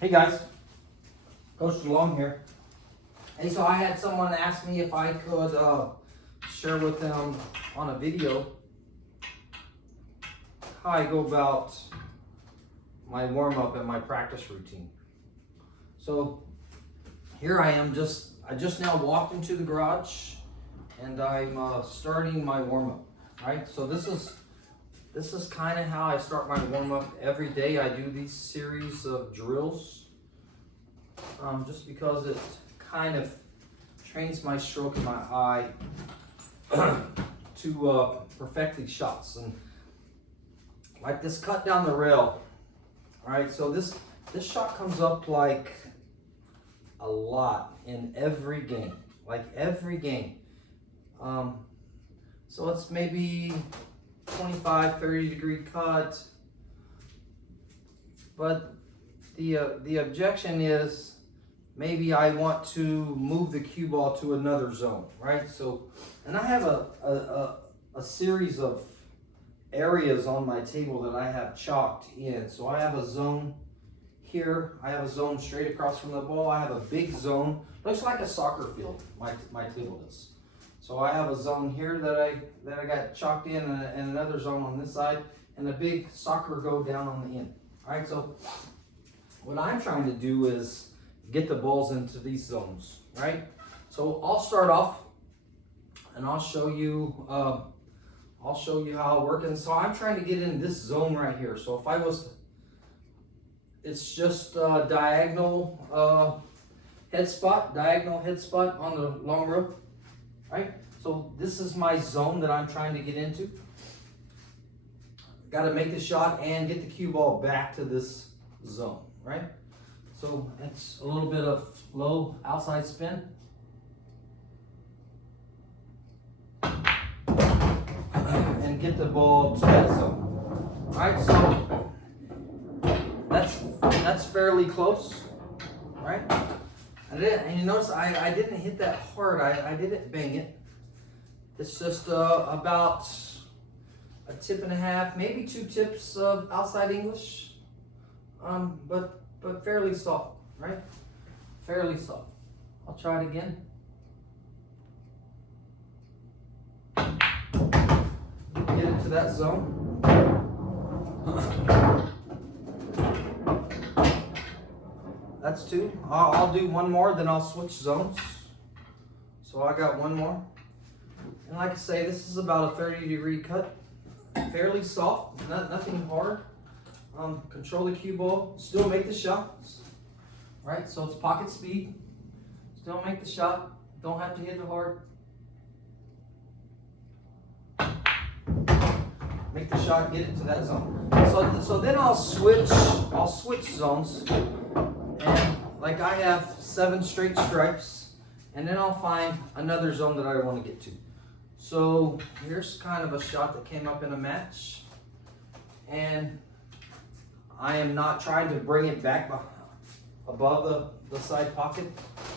Hey guys, Coach DeLong here. Hey, so I had someone ask me if I could share with them on a video how I go about my warm-up and my practice routine. So here I am, I just now walked into the garage and I'm starting my warm-up, right? So this is kind of how I start my warm-up every day. I do these series of drills just because it kind of trains my stroke and my eye to perfect these shots. And like this cut down the rail, all right, so this shot comes up like a lot in every game, so it's maybe 25-30 degree cut, but the objection is maybe I want to move the cue ball to another zone, right? So, and I have a series of areas on my table that I have chalked in. So I have a zone here, I have a zone straight across from the ball, I have a big zone, looks like a soccer field, my table does. So I have a zone here that I got chalked in, and another zone on this side, and a big soccer go down on the end. All right, so what I'm trying to do is get the balls into these zones, right? So I'll start off, and I'll show you how I work. And so I'm trying to get in this zone right here. So if I was, it's just diagonal head spot on the long rope. Right? So this is my zone that I'm trying to get into. Got to make the shot and get the cue ball back to this zone, right? So it's a little bit of low outside spin. And get the ball to that zone. All right, so that's fairly close, right? And you notice I didn't hit that hard. I didn't bang it. It's just about a tip and a half, maybe 2 tips of outside English, but fairly soft, right? Fairly soft. I'll try it again. Get it to that zone. That's 2. I'll do one more, then I'll switch zones. So I got one more. And like I say, this is about a 30 degree cut. Fairly soft, nothing hard. Control the cue ball, still make the shot. Right, so it's pocket speed. Still make the shot, don't have to hit it hard. Make the shot, get it to that zone. So then I'll switch zones. And like I have 7 straight stripes, and then I'll find another zone that I want to get to. So here's kind of a shot that came up in a match, and I am not trying to bring it back above the side pocket.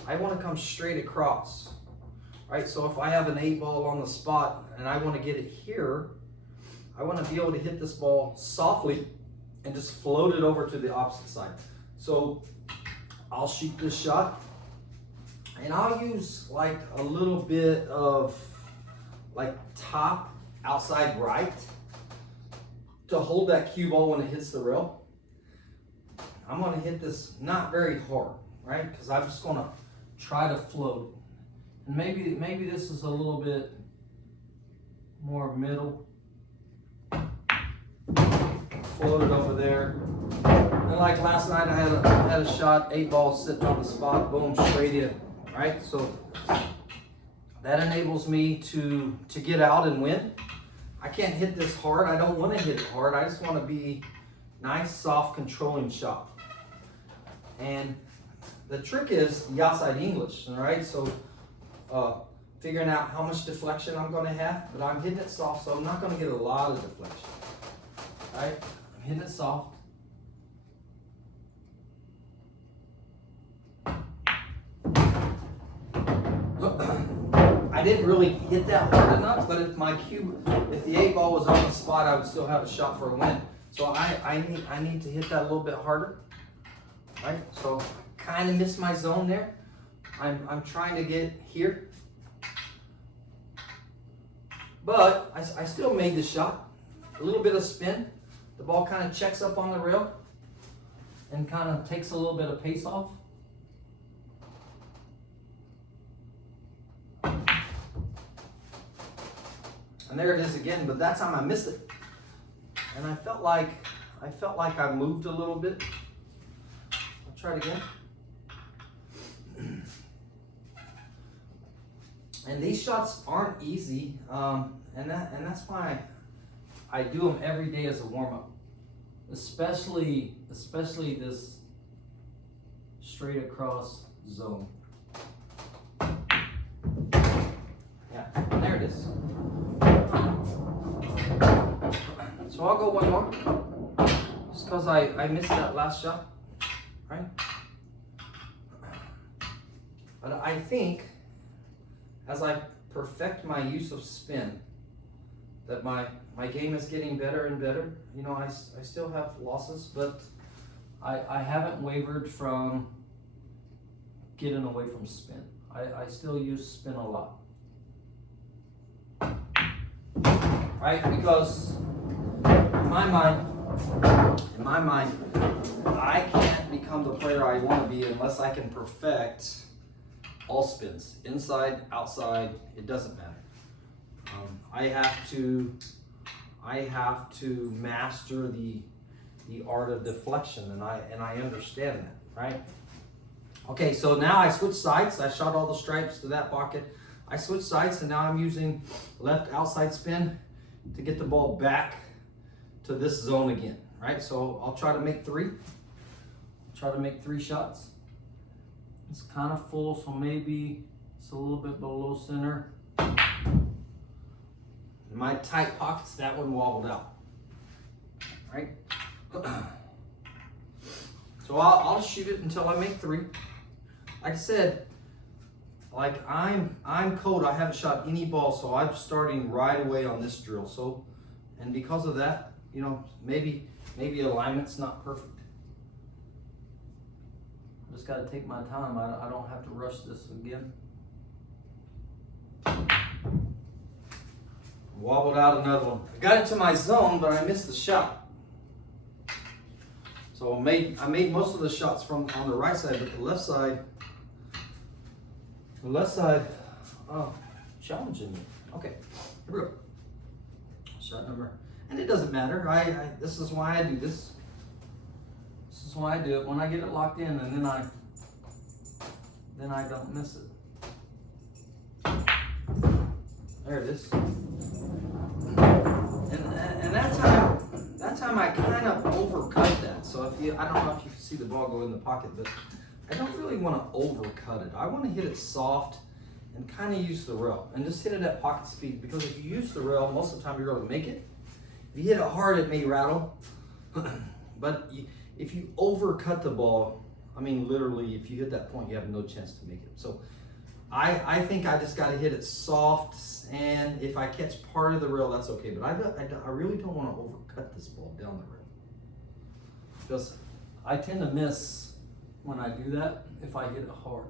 I want to come straight across, right? So if I have an 8 ball on the spot and I want to get it here, I want to be able to hit this ball softly and just float it over to the opposite side. So I'll shoot this shot, and I'll use like a little bit of like top outside right to hold that cue ball when it hits the rail. I'm going to hit this not very hard, right? Because I'm just going to try to float. And maybe this is a little bit more middle. Float it over there. And like last night, I had a shot, 8 balls sitting on the spot, boom, straight in, right? So that enables me to get out and win. I can't hit this hard. I don't want to hit it hard. I just want to be nice, soft, controlling shot. And the trick is the outside English, all right? So figuring out how much deflection I'm going to have, but I'm hitting it soft, so I'm not going to get a lot of deflection, all right? I'm hitting it soft. I didn't really hit that hard enough, but if the 8 ball was on the spot, I would still have a shot for a win. So I need to hit that a little bit harder. right? So kind of missed my zone there. I'm trying to get here, but I still made the shot. A little bit of spin. The ball kind of checks up on the rail and kind of takes a little bit of pace off. And there it is again, but that time I missed it. And I felt like I moved a little bit. I'll try it again. And these shots aren't easy, and that's why I do them every day as a warm-up. Especially this straight across zone. Yeah, there it is. So I'll go one more, just because I missed that last shot, right? But I think as I perfect my use of spin, that my game is getting better and better. You know, I still have losses, but I haven't wavered from getting away from spin. I still use spin a lot. Right? Because in my mind, I can't become the player I want to be unless I can perfect all spins, inside, outside, it doesn't matter. I have to master the art of deflection, and I understand that, right? Okay, so now I switch sides. I shot all the stripes to that pocket. I switch sides, and now I'm using left outside spin to get the ball back to this zone again, right? So I'll try to make three. Try to make 3 shots. It's kind of full, so maybe it's a little bit below center. In my tight pockets, that one wobbled out, right? So I'll shoot it until I make 3. Like I said, like I'm cold. I haven't shot any ball, so I'm starting right away on this drill. So, and because of that, you know, maybe alignment's not perfect. I just got to take my time. I don't have to rush this again. Wobbled out another one. I got into my zone, but I missed the shot. So I made most of the shots from on the right side, but the left side, oh, challenging me. Okay, here we go. Shot number, and it doesn't matter. This is why I do this. This is why I do it. When I get it locked in, and then I don't miss it. There it is. And that time I kind of overcut that. So I don't know if you can see the ball go in the pocket, but I don't really want to overcut it. I want to hit it soft and kind of use the rail and just hit it at pocket speed, because if you use the rail, most of the time you're going to make it. If you hit it hard, it may rattle. But if you overcut the ball, I mean, literally, if you hit that point, you have no chance to make it. So I think I just got to hit it soft, and if I catch part of the rail, that's okay. But I really don't want to overcut this ball down the rail, because I tend to miss when I do that if I hit it hard.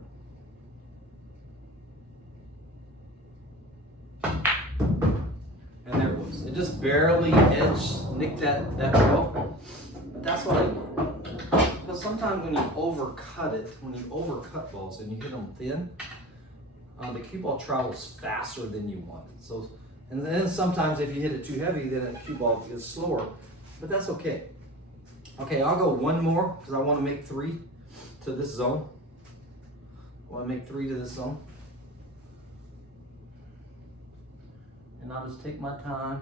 And there it was. It just barely nicked that rail. But that's what I do. Because sometimes when you overcut balls and you hit them thin, the cue ball travels faster than you want it. So, and then sometimes if you hit it too heavy, then the cue ball gets slower. But that's okay. Okay, I'll go one more because I want to make 3 to this zone. I want to make 3 to this zone. And I'll just take my time.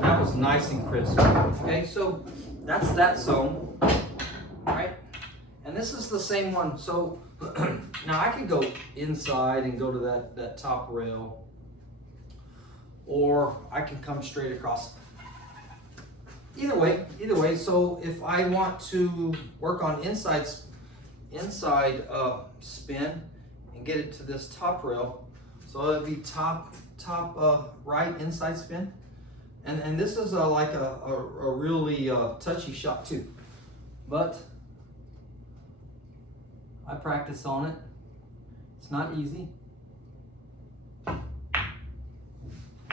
That was nice and crisp. Okay, so that's that zone, right? And this is the same one. So now I could go inside and go to that top rail, or I can come straight across. Either way. So if I want to work on inside spin and get it to this top rail, so it'd be top right inside spin. And this is like a really touchy shot too. But I practice on it. It's not easy.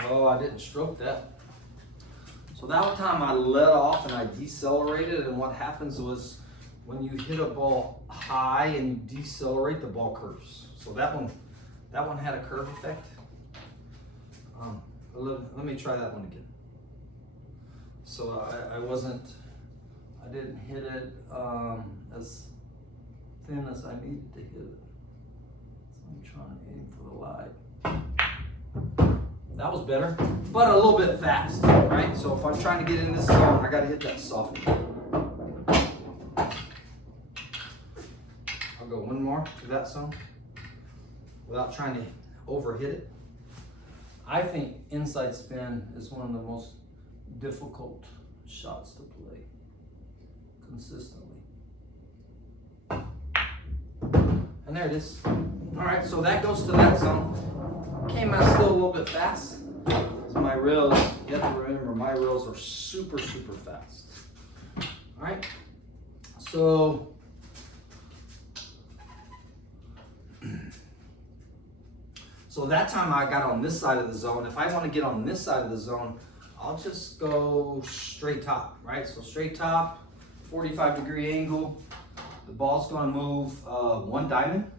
Oh, I didn't stroke that. So that time I let off and I decelerated, and what happens was when you hit a ball high and you decelerate, the ball curves. So that one had a curve effect. Let me try that one again. So I didn't hit it as thin as I needed to hit it. So I'm trying to aim for the light. That was better, but a little bit fast, right? So if I'm trying to get in this zone, I gotta hit that soft. I'll go one more to that zone without trying to overhit it. I think inside spin is one of the most difficult shots to play consistently. And there it is. All right, so that goes to that zone. Came out still a little bit fast. So my rails, you have to remember, my rails are super, super fast. All right, so that time I got on this side of the zone. If I want to get on this side of the zone, I'll just go straight top, right? So straight top, 45-degree angle. The ball's going to move one diamond.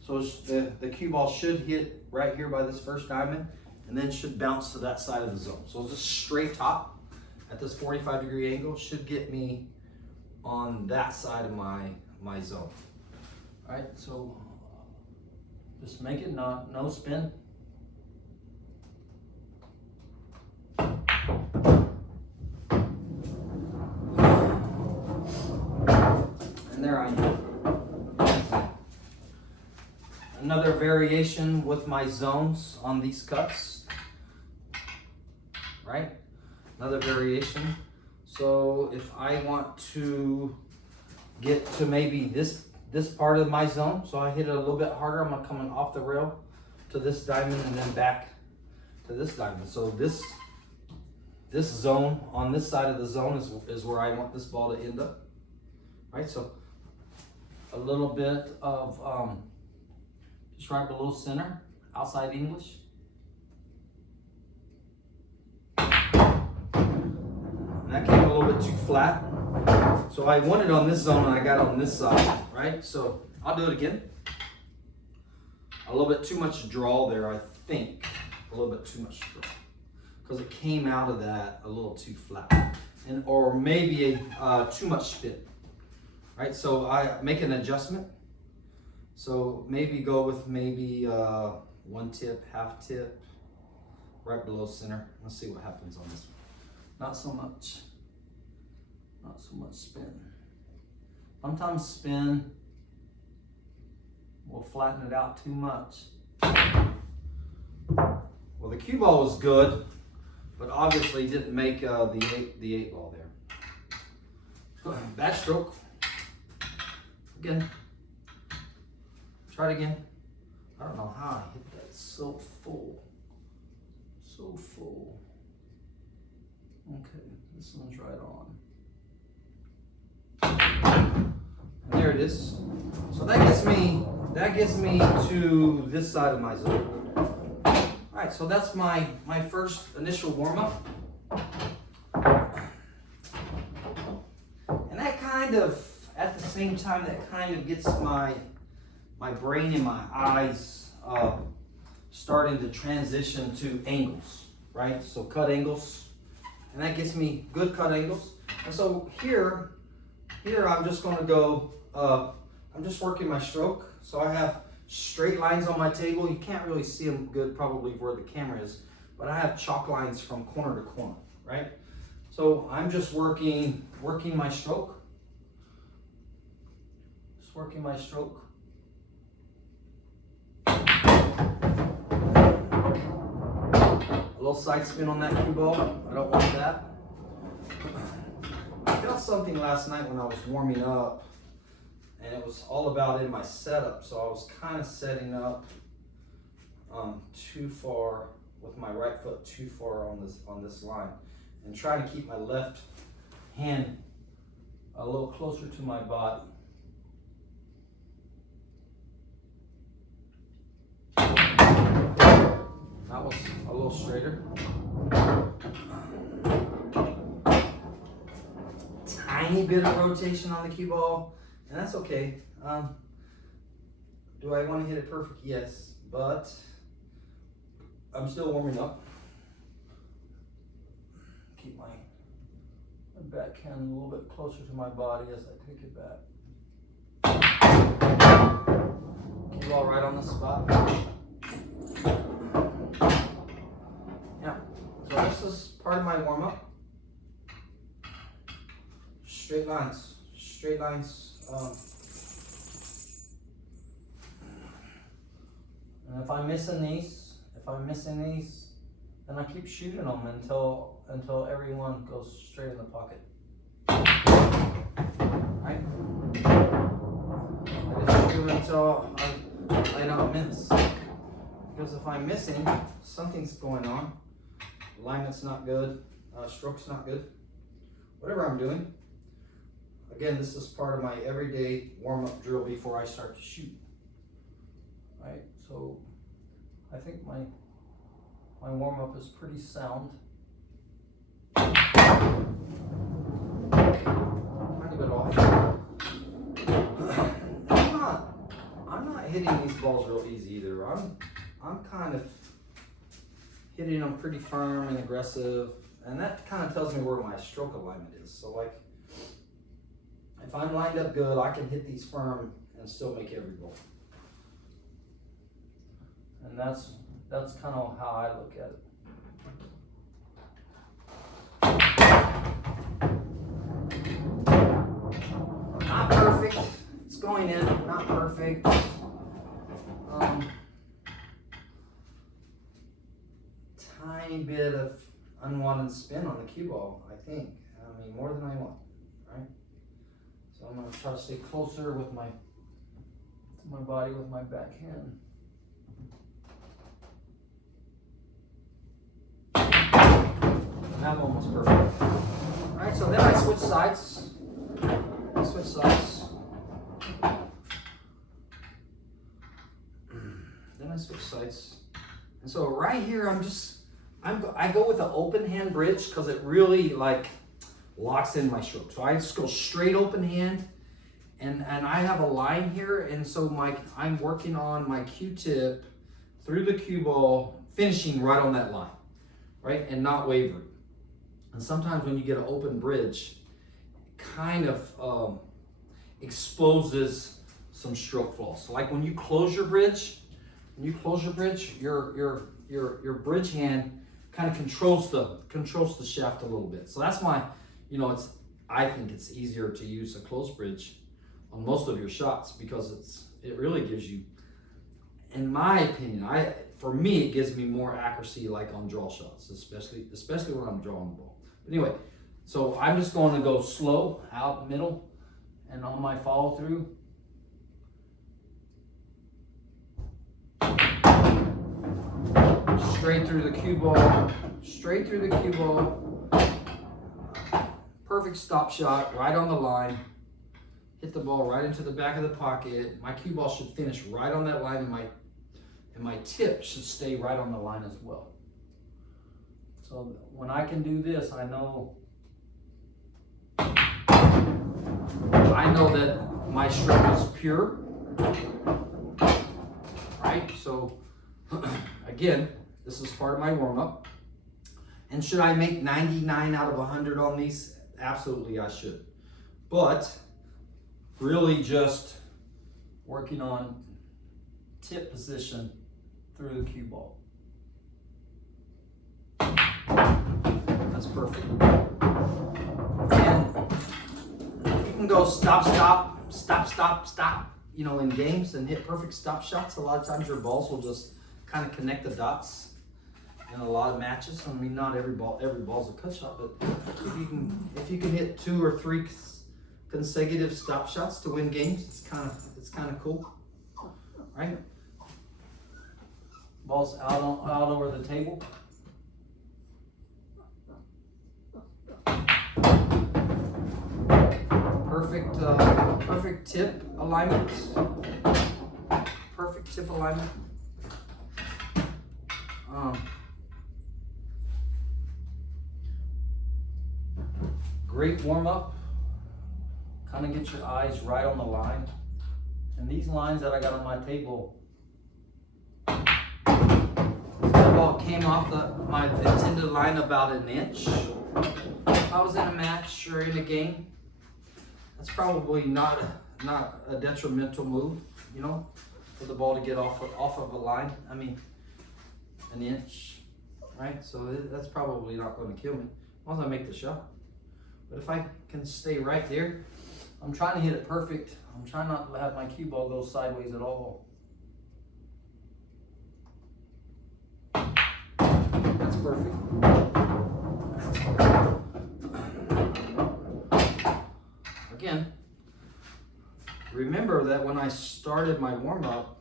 So the cue ball should hit right here by this first diamond, and then should bounce to that side of the zone. So just straight top at this 45-degree angle should get me on that side of my zone. All right, so just make it no spin. And there I am. Another variation with my zones on these cuts, right? Another variation. So if I want to get to maybe this part of my zone, so I hit it a little bit harder, I'm coming off the rail to this diamond and then back to this diamond. So this zone on this side of the zone is where I want this ball to end up, right? So a little bit of just right below center, outside English. And that came a little bit too flat. So I wanted on this zone and I got on this side, right? So I'll do it again. A little bit too much draw there, I think. A little bit too much draw. Because it came out of that a little too flat. Or maybe too much spin, right? So I make an adjustment. So maybe go with maybe one tip, half tip, right below center. Let's see what happens on this one. Not so much spin. Sometimes spin will flatten it out too much. Well, the cue ball was good, but obviously didn't make the 8 ball there. Backstroke. Again. Try it again. I don't know how I hit that so full. So full. Okay, this one's right on. And there it is. So that gets me to this side of my zone. Alright, so that's my first initial warm-up. And that kind of, at the same time, that kind of gets my brain and my eyes starting to transition to angles, right? So cut angles, and that gets me good cut angles. And so here I'm just going to go, I'm just working my stroke. So I have straight lines on my table. You can't really see them good probably where the camera is, but I have chalk lines from corner to corner, right? So I'm just working my stroke. Just working my stroke. A little side spin on that cue ball. I don't want that. I felt something last night when I was warming up, and it was all about in my setup. So I was kind of setting up too far with my right foot too far on this line, and try to keep my left hand a little closer to my body. That was a little straighter. Tiny bit of rotation on the cue ball, and that's okay. Do I want to hit it perfect? Yes, but I'm still warming up. Keep my backhand a little bit closer to my body as I take it back. Cue ball right on the spot. Yeah, so this is part of my warm up. Straight lines, straight lines. And if I'm missing these, then I keep shooting them until everyone goes straight in the pocket. Right? I just do it until I don't miss. Because if I'm missing, something's going on. Alignment's not good, stroke's not good. Whatever I'm doing. Again, this is part of my everyday warm-up drill before I start to shoot. Right? So I think my warm-up is pretty sound. Tiny bit off. I'm not hitting these balls real easy either. I'm kind of hitting them pretty firm and aggressive, and that kind of tells me where my stroke alignment is. So like, if I'm lined up good, I can hit these firm and still make every ball. And that's kind of how I look at it. Not perfect. It's going in. Not perfect. Tiny bit of unwanted spin on the cue ball, I think. I mean, more than I want, right? So I'm going to try to stay closer with my body with my backhand. That one was perfect. All right, so then I switch sides. And so right here, I go with the open hand bridge because it really like locks in my stroke. So I just go straight open hand, and I have a line here, and so I'm working on my Q-tip through the cue ball, finishing right on that line, right, and not wavering. And sometimes when you get an open bridge, it kind of exposes some stroke flaws. So like when you close your bridge, your bridge hand kind of controls the shaft a little bit. So that's why, I think it's easier to use a closed bridge on most of your shots, because it really gives you, in my opinion, for me, it gives me more accuracy like on draw shots, especially when I'm drawing the ball. But anyway, so I'm just going to go slow out middle, and on my follow through, straight through the cue ball, perfect stop shot, right on the line, hit the ball right into the back of the pocket. My cue ball should finish right on that line, and my tip should stay right on the line as well. So when I can do this, I know that my stroke is pure, right? So again, this is part of my warm-up. And should I make 99 out of 100 on these? Absolutely, I should. But really just working on tip position through the cue ball. That's perfect. And you can go stop, in games and hit perfect stop shots. A lot of times your balls will just kind of connect the dots in a lot of matches. I mean, not every ball's a cut shot, but if you can hit 2 or 3 consecutive stop shots to win games, it's kind of cool, right? Ball's out over the table. Perfect tip alignment. Perfect tip alignment. Great warm up. Kind of get your eyes right on the line. And these lines that I got on my table, that ball came off my intended line about an inch. If I was in a match or in a game, that's probably not a detrimental move, you know, for the ball to get off of a line. I mean, an inch, right? So that's probably not going to kill me as long as I make the shot. But if I can stay right there, I'm trying to hit it perfect. I'm trying not to have my cue ball go sideways at all. That's perfect. Again, remember that when I started my warm-up,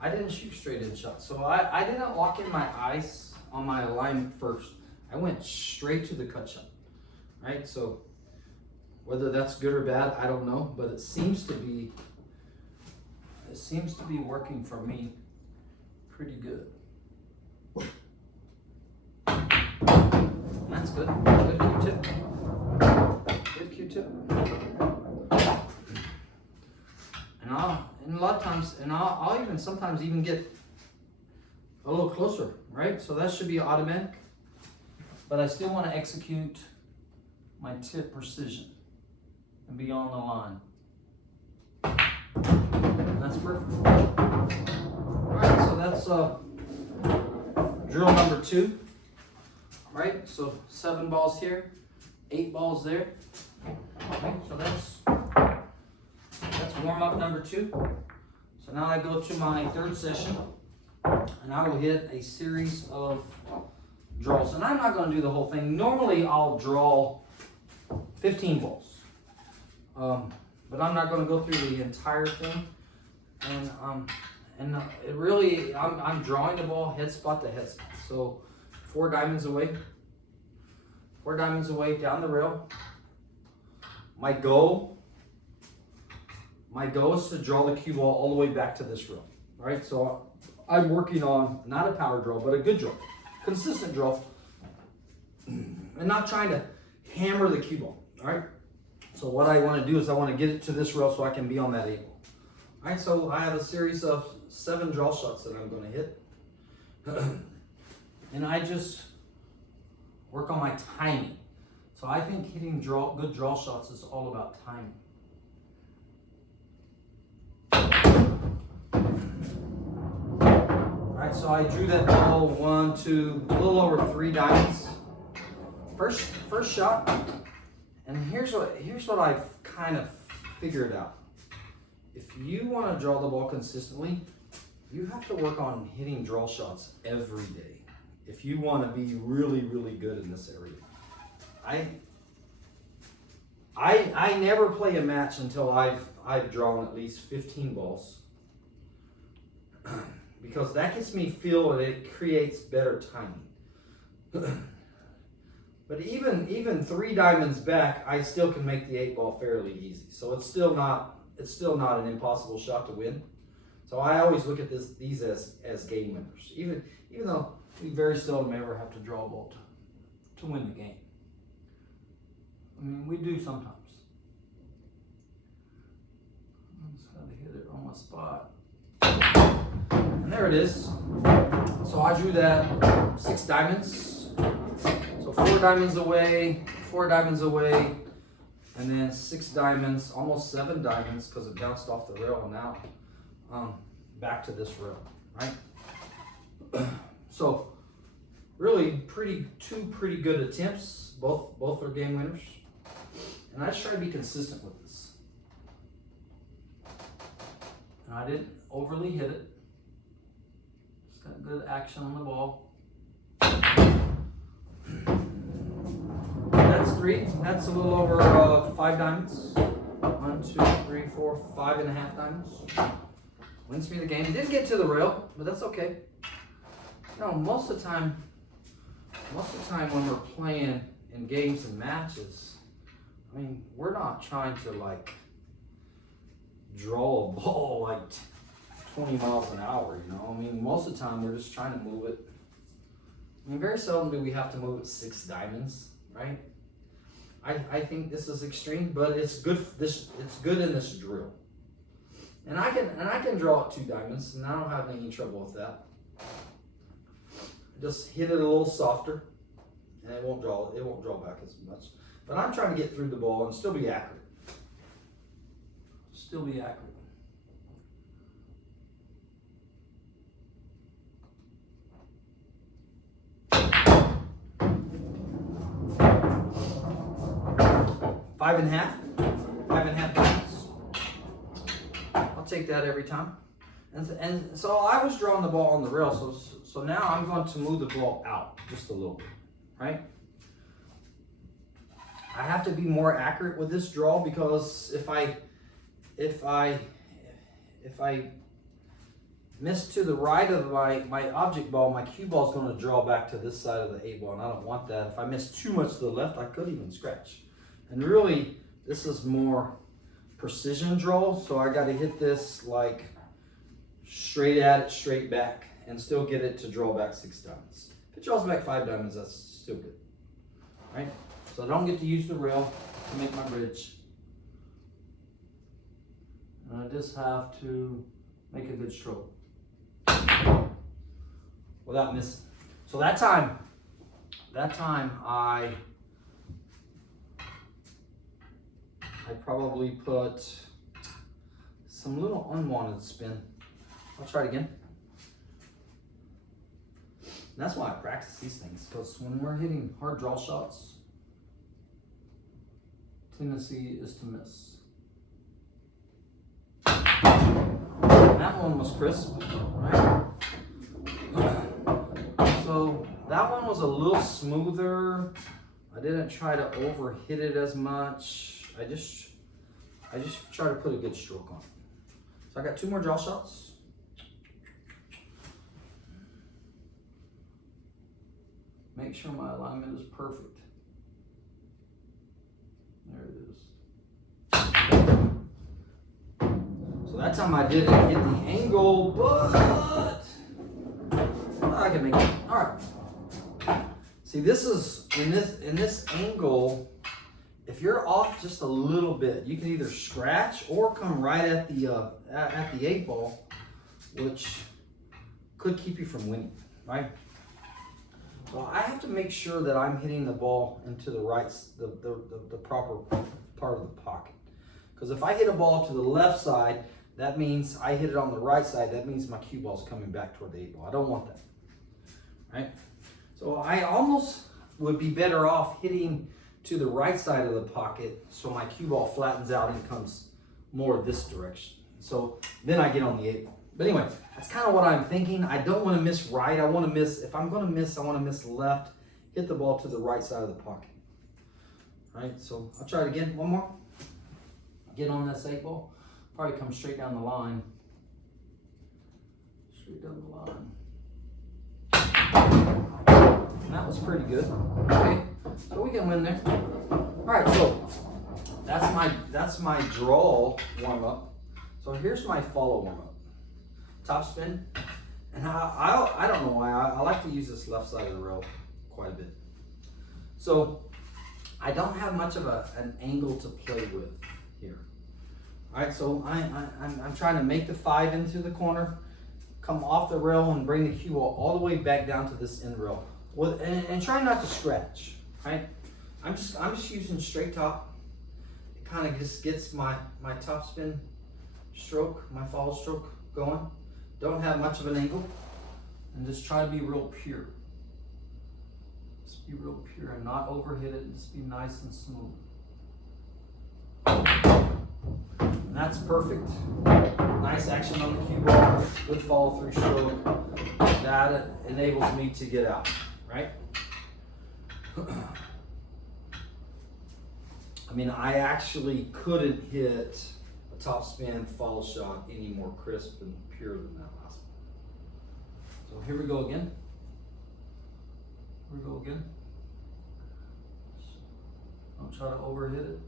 I didn't shoot straight in shots. So I didn't lock in my eyes on my alignment first. I went straight to the cut shot, right? So whether that's good or bad, I don't know, but it seems to be working for me pretty good. That's good. Good Q-tip. Good Q-tip. And a lot of times, I'll even sometimes even get a little closer, right? So that should be automatic, but I still want to execute my tip precision and be on the line. And that's perfect. All right, so that's drill number 2. Right, so 7 balls here, 8 balls there. Okay, so that's warm up number 2. So now I go to my 3rd session, and I will hit a series of draws. And I'm not going to do the whole thing. Normally I'll draw 15 balls. But I'm not going to go through the entire thing, and it really, I'm drawing the ball head spot to head spot. So 4 diamonds away down the rail. My goal is to draw the cue ball all the way back to this rail. All right, so I'm working on not a power draw, but a good draw, consistent draw, and not trying to hammer the cue ball. All right. So what I want to do is I want to get it to this rail so I can be on that 8 ball. All right, so I have a series of 7 draw shots that I'm going to hit. And I just work on my timing. So I think hitting good draw shots is all about timing. All right, so I drew that ball 1, 2, a little over 3 diamonds. First shot. And here's what I've kind of figured out. If you want to draw the ball consistently, you have to work on hitting draw shots every day. If you want to be really, really good in this area. I never play a match until I've drawn at least 15 balls. Because that gets me feel and it creates better timing. But even 3 diamonds back, I still can make the 8 ball fairly easy. So it's still not an impossible shot to win. So I always look at these as game winners. Even though we very seldom ever have to draw a ball to win the game. I mean, we do sometimes. I just gotta hit it on my spot. And there it is. So I drew that 6 diamonds. So 4 diamonds away, 4 diamonds away, and then 6 diamonds, almost 7 diamonds because it bounced off the rail and now back to this rail, right? So really two pretty good attempts. Both are game winners. And I just try to be consistent with this. And I didn't overly hit it. Just got good action on the ball. That's 3. That's a little over 5 diamonds. 1, 2, 3, 4, 5.5 diamonds. Wins me the game. Didn't get to the rail, but that's okay. You know, most of the time when we're playing in games and matches, I mean, we're not trying to like draw a ball like 20 miles an hour, you know? I mean, most of the time we're just trying to move it. I mean, very seldom do we have to move it 6 diamonds, right? I think this is extreme, but it's good. It's good in this drill, and I can draw it 2 diamonds, and I don't have any trouble with that. Just hit it a little softer, and it won't draw back as much. But I'm trying to get through the ball and still be accurate. Still be accurate. Five and a half diamonds. I'll take that every time. And so I was drawing the ball on the rail, so now I'm going to move the ball out just a little bit, right? I have to be more accurate with this draw because if I miss to the right of my object ball, my cue ball is going to draw back to this side of the A ball, and I don't want that. If I miss too much to the left, I could even scratch. And really, this is more precision draw, so I got to hit this like straight at it, straight back, and still get it to draw back 6 diamonds. If it draws back 5 diamonds, that's still good, right? So I don't get to use the rail to make my bridge. And I just have to make a good stroke without missing. So that time I probably put some little unwanted spin. I'll try it again. And that's why I practice these things, because when we're hitting hard draw shots, tendency is to miss. And that one was crisp, right? So that one was a little smoother. I didn't try to overhit it as much. I just try to put a good stroke on it. So I got 2 more draw shots. Make sure my alignment is perfect. There it is. So that time I didn't hit the angle, but I can make it. All right. See, this is in this angle. If you're off just a little bit, you can either scratch or come right at the 8 ball, which could keep you from winning, right? So I have to make sure that I'm hitting the ball into the right, the proper part of the pocket. Because if I hit a ball to the left side, that means I hit it on the right side. That means my cue ball is coming back toward the 8 ball. I don't want that, right? So I almost would be better off hitting to the right side of the pocket so my cue ball flattens out and comes more this direction. So then I get on the 8 ball. But anyway, that's kind of what I'm thinking. I don't want to miss right. I want to miss, if I'm going to miss, I want to miss left, hit the ball to the right side of the pocket. All right, so I'll try it again. One more. Get on this 8 ball. Probably come straight down the line. Straight down the line. And that was pretty good. Okay. So we can win there. All right, so that's my draw warm up. So here's my follow warm up. Top spin, and I don't know why I like to use this left side of the rail quite a bit. So I don't have much of an angle to play with here. All right, so I'm trying to make the 5 into the corner, come off the rail, and bring the cue ball all the way back down to this end rail. And try not to scratch. Right? I'm just using straight top. It kind of just gets my top spin stroke, my follow stroke going. Don't have much of an angle, and just try to be real pure. Just be real pure and not overhit it, and just be nice and smooth. And that's perfect. Nice action on the cue ball, good follow through stroke. That enables me to get out, right? I mean, I actually couldn't hit a top spin follow shot any more crisp and pure than that last one. So here we go again. Here we go again. Don't try to overhit it.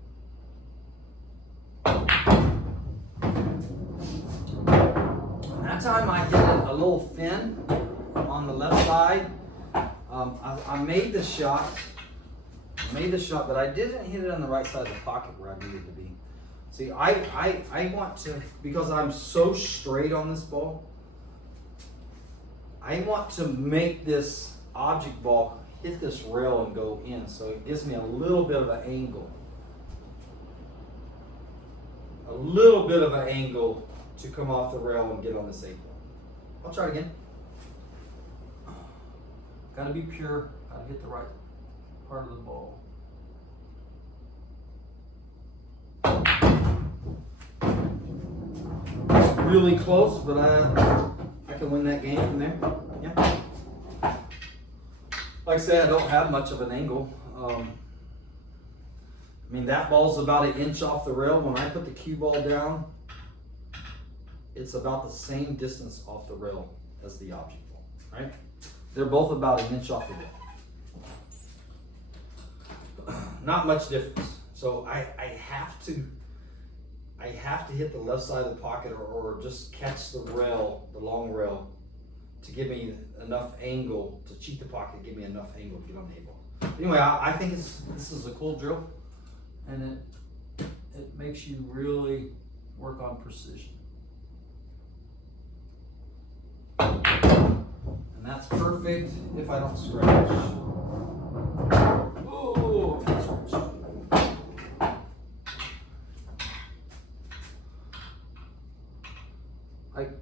That time I hit it a little thin on the left side. I made the shot, but I didn't hit it on the right side of the pocket where I needed to be. See, I want to, because I'm so straight on this ball, I want to make this object ball hit this rail and go in, so it gives me a little bit of an angle. A little bit of an angle to come off the rail and get on this 8 ball. I'll try it again. Gotta be pure, gotta hit the right part of the ball. It's really close, but I can win that game from there. Yeah. Like I said, I don't have much of an angle. I mean, that ball's about an inch off the rail. When I put the cue ball down, it's about the same distance off the rail as the object ball, right? They're both about an inch off the rail. Not much difference. So I have to hit the left side of the pocket or just catch the rail, the long rail, to give me enough angle to cheat the pocket, give me enough angle to get on the 8 ball. Anyway, I think this is a cool drill, and it makes you really work on precision. And that's perfect if I don't scratch. Oh,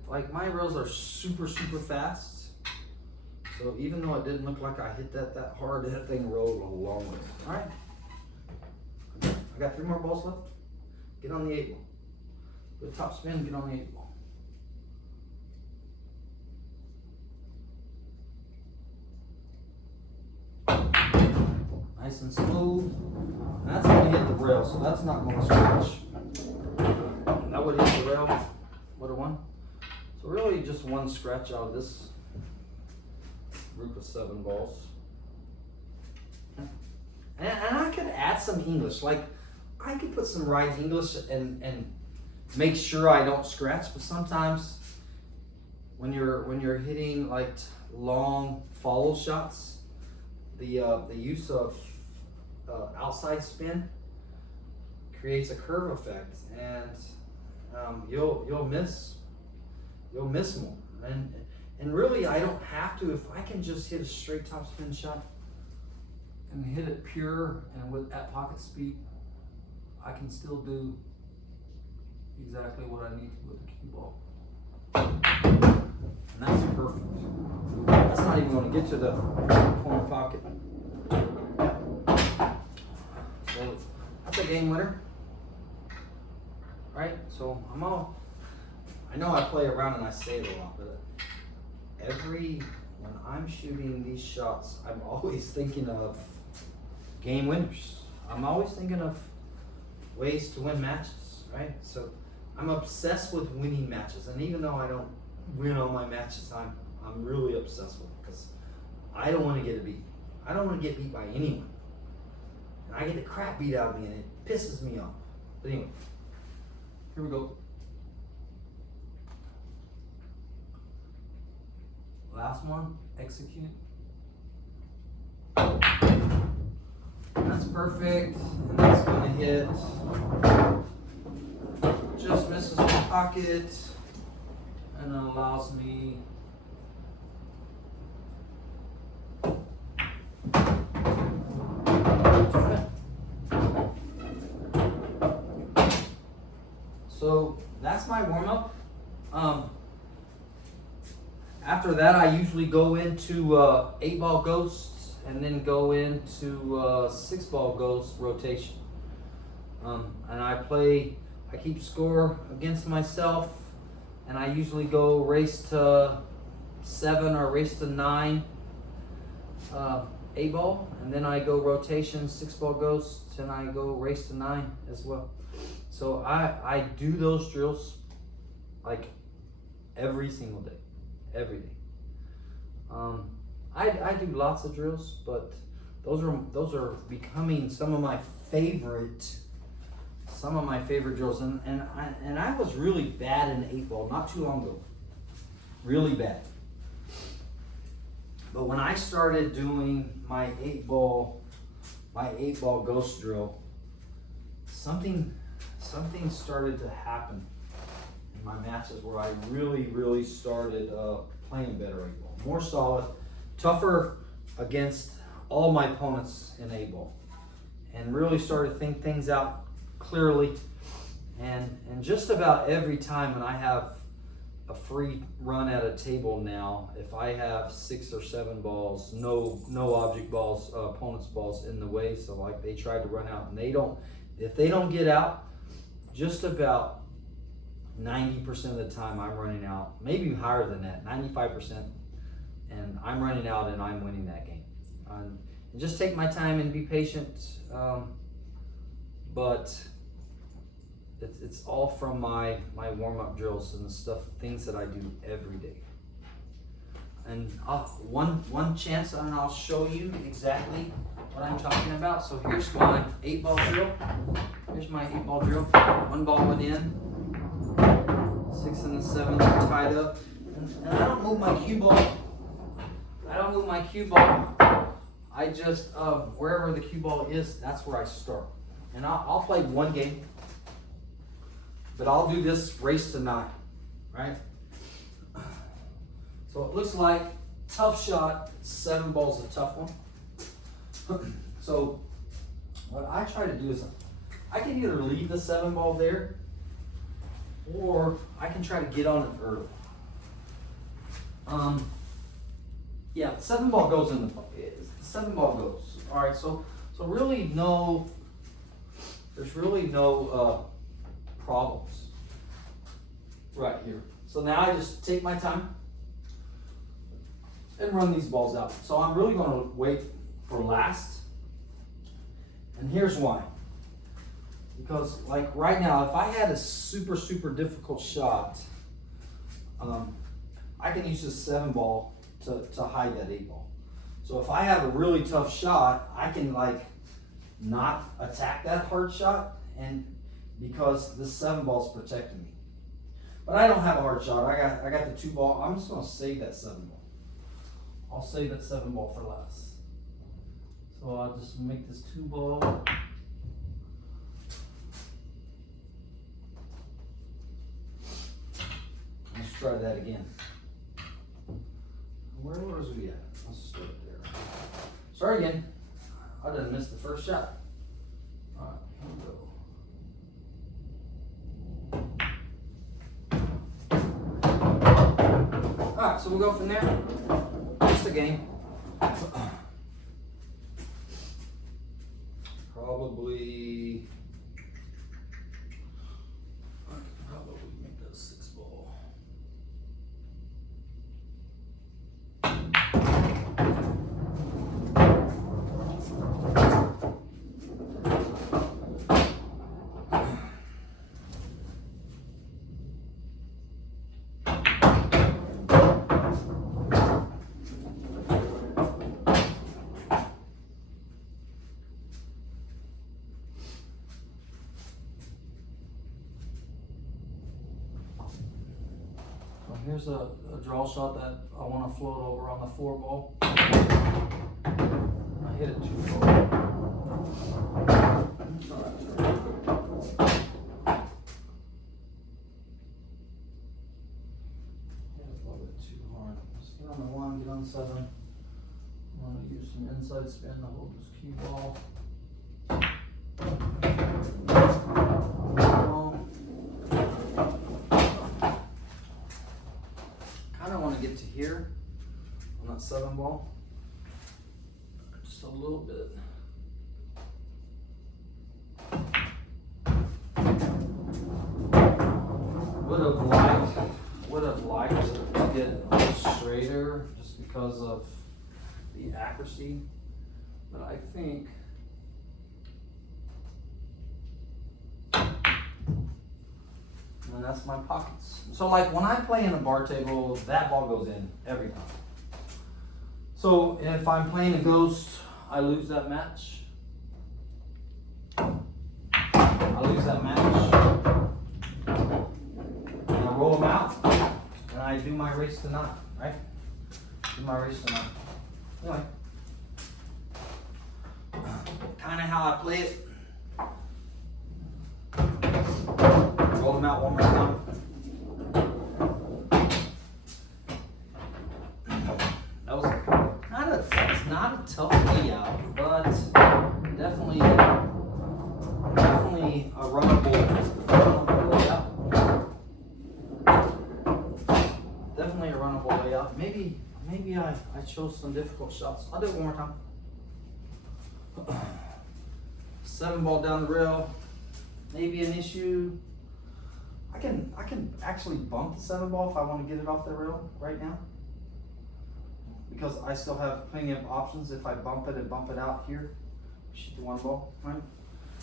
like my rails are super fast. So even though it didn't look like I hit that hard, that thing rolled a long way. All right. I got 3 more balls left. Get on the 8 ball. Do a top spin, get on the 8 ball. Nice and smooth. And that's going to hit the rail, so that's not going to scratch. That would hit the rail. Would have won. So really just 1 scratch out of this group of 7 balls. And I could add some English. Like, I could put some right English and make sure I don't scratch, but sometimes when you're hitting like long follow shots, the use of outside spin creates a curve effect, and you'll miss more. And really, I don't have to. If I can just hit a straight top spin shot and hit it pure and at pocket speed, I can still do exactly what I need to with the cue ball. And that's perfect. That's not even going to get to the corner pocket. So that's a game winner. Right? So I know I play around and I say it a lot, but when I'm shooting these shots, I'm always thinking of game winners. I'm always thinking of ways to win matches, right? So I'm obsessed with winning matches, and even though I don't win all my matches, I'm really obsessed with it because I don't want to get beat. I don't want to get beat by anyone, and I get the crap beat out of me, and it pisses me off. But anyway, here we go. Last one, execute. That's perfect. And that's going to hit. Just misses the pocket. And it allows me so that's my warm-up. After that, I usually go into 8-ball ghosts and then go into 6-ball ghost rotation. And I keep score against myself, and I usually go race to 7 or race to 9 8-ball, and then I go rotation 6-ball ghosts, and I go race to 9 as well. So I do those drills like every single day. Every day. I do lots of drills, but those are becoming some of my favorite drills. And I was really bad in 8-ball not too long ago, really bad. But when I started doing my 8-ball ghost drill, something started to happen in my matches where I really started playing better 8-ball, more solid, tougher against all my opponents in 8-ball, and really started to think things out clearly. And just about every time when I have a free run at a table now, if I have 6 or 7 balls, no object balls, opponent's balls in the way, so like they tried to run out and if they don't get out, just about 90% of the time I'm running out, maybe higher than that, 95%, and I'm running out and I'm winning that game. And just take my time and be patient, but it's all from my warm-up drills and the things that I do every day. And one chance, and I'll show you exactly what I'm talking about. So here's my 8-ball drill. Here's my 8-ball drill. 1 ball went in, 6 and the 7 are tied up, and I don't move my cue ball. I just wherever the cue ball is, that's where I start. And I'll play 1 game. But I'll do this race to 9, right? So it looks like tough shot, 7 ball's a tough one. So what I try to do is I can either leave the 7 ball there, or I can try to get on it early. Yeah, the 7 ball goes in the 7 ball goes. All right, so really there's really no problems right here. So now I just take my time and run these balls out. So I'm really going to wait for last. And here's why. Because like right now, if I had a super difficult shot, I can use this 7 ball to hide that 8 ball. So if I have a really tough shot, I can like not attack that hard shot, and because this 7 ball is protecting me. But I don't have a hard shot. I got the 2 ball. I'm just going to save that 7 ball. I'll save that 7 ball for last. So I'll just make this 2 ball. Let's try that again. Where was we at? Let's start there. Start again. I done missed the first shot. All right, here we go. Alright, so we'll go from there. Just a game. Probably make that 6 ball. Here's a draw shot that I want to float over on the 4 ball. I hit it too far. Hit it a little bit too hard. Just get on the 1, get on 7. I'm going to use some inside spin to hold this cue ball. Get to here on that 7 ball, just a little bit. Would have liked to get a little straighter just because of the accuracy, but I think and that's my pockets. So like when I play in a bar table, that ball goes in every time. So if I'm playing a ghost, I lose that match. I lose that match. And I roll them out, and I do my race to 9, right? Do my race to 9. Anyway, kind of how I play it. Roll them out one more time. That was it's not a tough layout, but definitely a runnable layout. Definitely a runnable layout. Maybe I chose some difficult shots. I'll do it one more time. 7 ball down the rail. Maybe an issue. I can actually bump the 7 ball if I want to get it off the rail right now, because I still have plenty of options. If I bump it and bump it out here, shoot the 1 ball, right?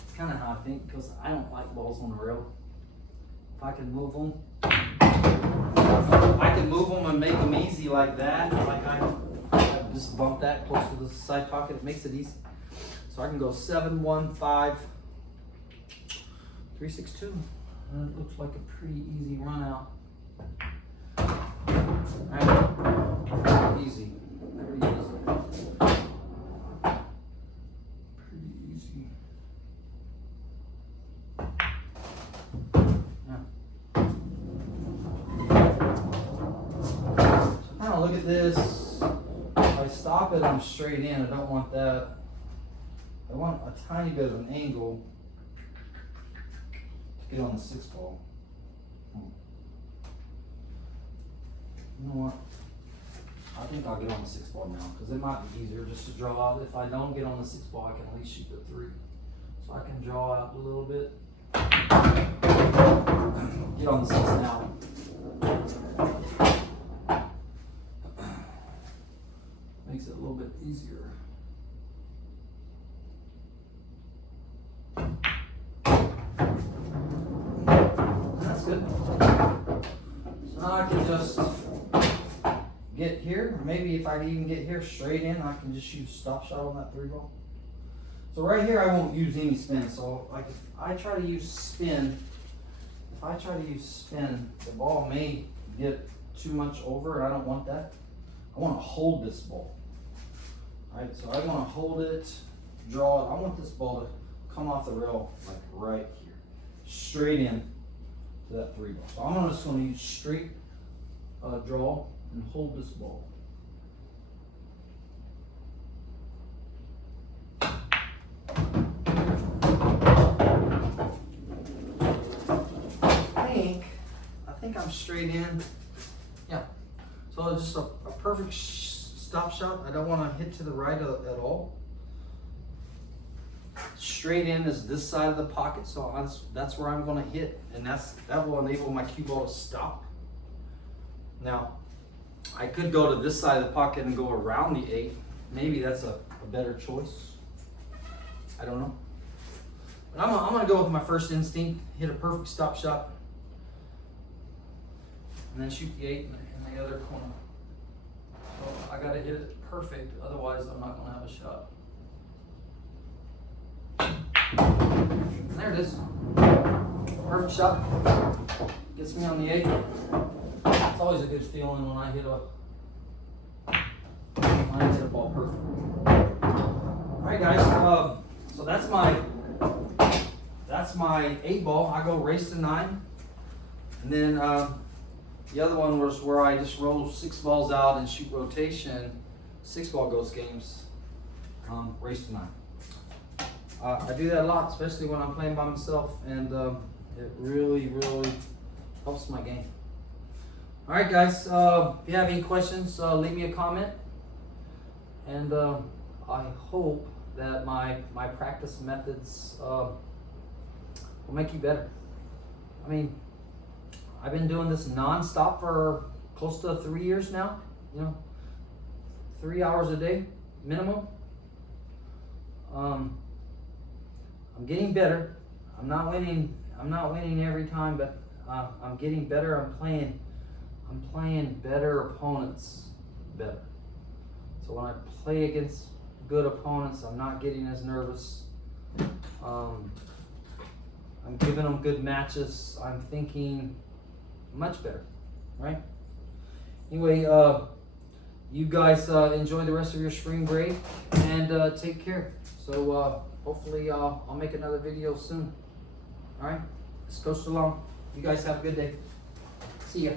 It's kind of how I think, because I don't like balls on the rail. If I can move them, and make them easy like that. Like I just bump that close to the side pocket. It makes it easy. So I can go 7, 1, 5, 3, 6, 2. And it looks like a pretty easy run out. Right. Easy. Pretty easy. Pretty easy. Yeah. So now look at this. If I stop it, I'm straight in. I don't want that. I want a tiny bit of an angle to get on the 6 ball. You know what? I think I'll get on the 6 ball now, because it might be easier just to draw out. If I don't get on the 6 ball, I can at least shoot the 3. So I can draw out a little bit. Get on the 6 now. Makes it a little bit easier. That's good. So now I can just get here, or maybe if I even get here straight in, I can just use stop shot on that 3 ball. So right here, I won't use any spin. So like if I try to use spin, the ball may get too much over, and I don't want that. I want to hold this ball. All right, so I want to hold it, draw it. I want this ball to come off the rail like right here, straight in to that 3 ball. So I'm just going to use straight draw and hold this ball. I think I'm straight in. Yeah. So it's just a perfect stop shot. I don't want to hit to the right at all. Straight in is this side of the pocket, so that's where I'm going to hit, and that will enable my cue ball to stop. Now, I could go to this side of the pocket and go around the 8. Maybe that's a better choice. I don't know. But I'm going to go with my first instinct, hit a perfect stop shot, and then shoot the 8 in the other corner. So I got to hit it perfect, otherwise I'm not going to have a shot. And there it is. Perfect shot. Gets me on the 8. It's always a good feeling when I hit a ball perfect. All right, guys. So that's my 8 ball. I go race to 9, and then the other one was where I just roll 6 balls out and shoot rotation, 6 ball ghost games, race to 9. I do that a lot, especially when I'm playing by myself, and it really, really helps my game. All right, guys, if you have any questions, leave me a comment, and I hope that my practice methods will make you better. I mean, I've been doing this non-stop for close to 3 years now, 3 hours a day minimum. I'm getting better. I'm not winning every time, but I'm getting better. I'm playing better opponents better. So when I play against good opponents, I'm not getting as nervous. I'm giving them good matches. I'm thinking much better, right? Anyway, you guys enjoy the rest of your spring break and take care. So hopefully I'll make another video soon. All right, this is Coach DeLong. You guys have a good day. See ya.